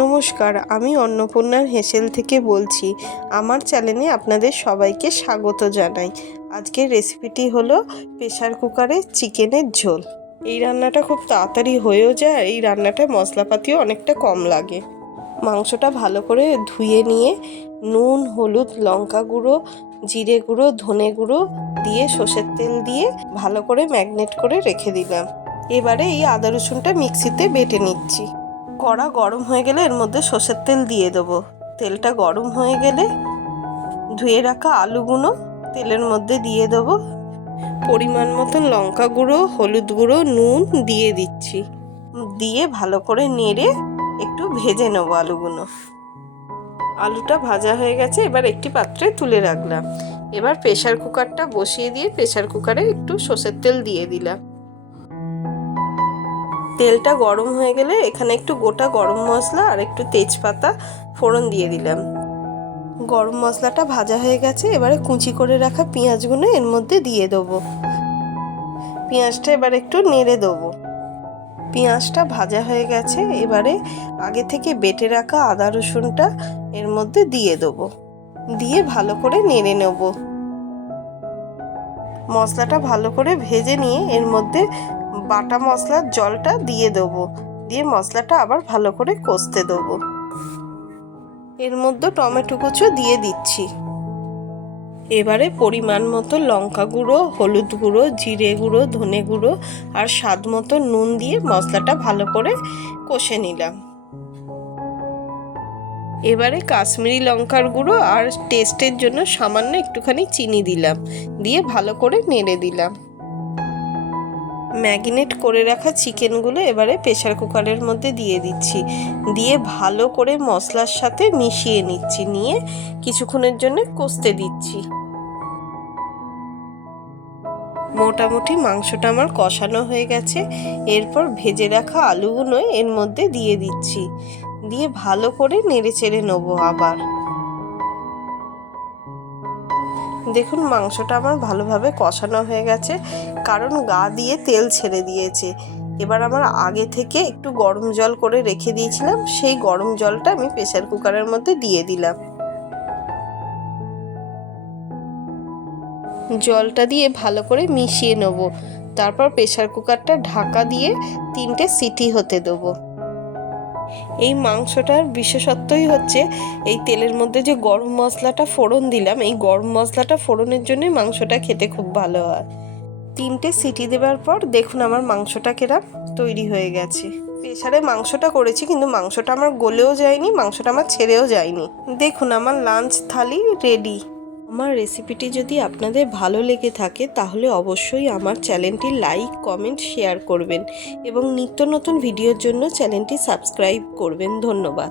নমস্কার, আমি অন্নপূর্ণার হেসেল থেকে বলছি। আমার চ্যানেলে আপনাদের সবাইকে স্বাগত জানাই। আজকের রেসিপিটি হলো প্রেসার কুকারে চিকেনের ঝোল। এই রান্নাটা খুব তাড়াতাড়ি হয়েও যায়, এই রান্নাটায় মশলাপাতিও অনেকটা কম লাগে। মাংসটা ভালো করে ধুয়ে নিয়ে নুন, হলুদ, লঙ্কা গুঁড়ো, জিরে গুঁড়ো, ধনে গুঁড়ো দিয়ে সর্ষের তেল দিয়ে ভালো করে ম্যারিনেট করে রেখে দিলাম। এবারে এই আদা রসুনটা মিক্সিতে বেটে নিচ্ছি। কড়া গরম হয়ে গেলে এর মধ্যে সর্ষের তেল দিয়ে দেবো। তেলটা গরম হয়ে গেলে ধুয়ে রাখা আলুগুলো তেলের মধ্যে দিয়ে দেবো। পরিমাণ মতন লঙ্কা গুঁড়ো, হলুদ গুঁড়ো, নুন দিয়ে দিচ্ছি। দিয়ে ভালো করে নেড়ে একটু ভেজে নেবো আলুগুলো। আলুটা ভাজা হয়ে গেছে, এবার একটি পাত্রে তুলে রাখলাম। এবার প্রেসার কুকারটা বসিয়ে দিয়ে প্রেসার কুকারে একটু সর্ষের তেল দিয়ে দিলাম। তেলটা গরম হয়ে গেলে এখানে একটু গোটা গরম মশলা আর একটু তেজপাতা ফোড়ন দিয়ে দিলাম। গরম মশলাটা ভাজা হয়ে গেছে, এবারে কুচি করে রাখা পেঁয়াজগুলো এর মধ্যে দিয়ে দেবো। পেঁয়াজটা এবার একটু নেড়ে দেবো। পেঁয়াজটা ভাজা হয়ে গেছে, এবারে আগে থেকে বেটে রাখা আদা রসুনটা এর মধ্যে দিয়ে দেবো। দিয়ে ভালো করে নেড়ে নেব। মশলাটা ভালো করে ভেজে নিয়ে এর মধ্যে বাটা মশলার জলটা দিয়ে দেবো। দিয়ে মশলাটা আবার ভালো করে কষতে দেবো। এর মধ্যে টমেটো কুচো দিয়ে দিচ্ছি। এবারে পরিমাণ মতো লঙ্কা গুঁড়ো, হলুদ গুঁড়ো, জিরে গুঁড়ো, ধনে গুঁড়ো আর স্বাদ মতো নুন দিয়ে মশলাটা ভালো করে কষে নিলাম। এবারে কাশ্মীরি লঙ্কার গুঁড়ো আর টেস্টের জন্য সামান্য একটুখানি চিনি দিলাম। দিয়ে ভালো করে নেড়ে দিলাম। ম্যারিনেট করে রাখা চিকেনগুলো এবারে প্রেসার কুকারের মধ্যে দিয়ে দিচ্ছি। দিয়ে ভালো করে মশলার সাথে মিশিয়ে নিচ্ছি। নিয়ে কিছুক্ষণের জন্য কষতে দিচ্ছি। মোটামুটি মাংসটা আমার কষানো হয়ে গেছে। এরপর ভেজে রাখা আলুগুলো এর মধ্যে দিয়ে দিচ্ছি। দিয়ে ভালো করে নেড়ে চেড়ে নেবো আবার। দেখুন মাংসটা আমার ভালোভাবে কষানো হয়ে গেছে, কারণ গা দিয়ে তেল ছেড়ে দিয়েছে। এবার আমার আগে থেকে একটু গরম জল করে রেখে দিয়েছিলাম, সেই গরম জলটা আমি প্রেসার কুকারের মধ্যে দিয়ে দিলাম। জলটা দিয়ে ভালো করে মিশিয়ে নেব। তারপর প্রেসার কুকারটা ঢাকা দিয়ে 3টে সিটি হতে দেবো। এই মাংসটার বিশেষত্বই হচ্ছে এই তেলের মধ্যে যে গরম মশলাটা ফোড়ন দিলাম, এই গরম মশলাটা ফোড়নের জন্যই মাংসটা খেতে খুব ভালো হয়। 3টে সিটি দেওয়ার পর দেখুন আমার মাংসটা কেরম তৈরি হয়ে গেছে। প্রেসারে মাংসটা করেছি কিন্তু মাংসটা আমার গলেও যায়নি, মাংসটা আমার ছেড়েও যায়নি। দেখুন আমার লাঞ্চ থালি রেডি। আমার রেসিপিটি যদি আপনাদের ভালো লেগে থাকে তাহলে অবশ্যই আমার চ্যানেলটি লাইক, কমেন্ট, শেয়ার করবেন এবং নিত্য নতুন ভিডিওর জন্য চ্যানেলটি সাবস্ক্রাইব করবেন। ধন্যবাদ।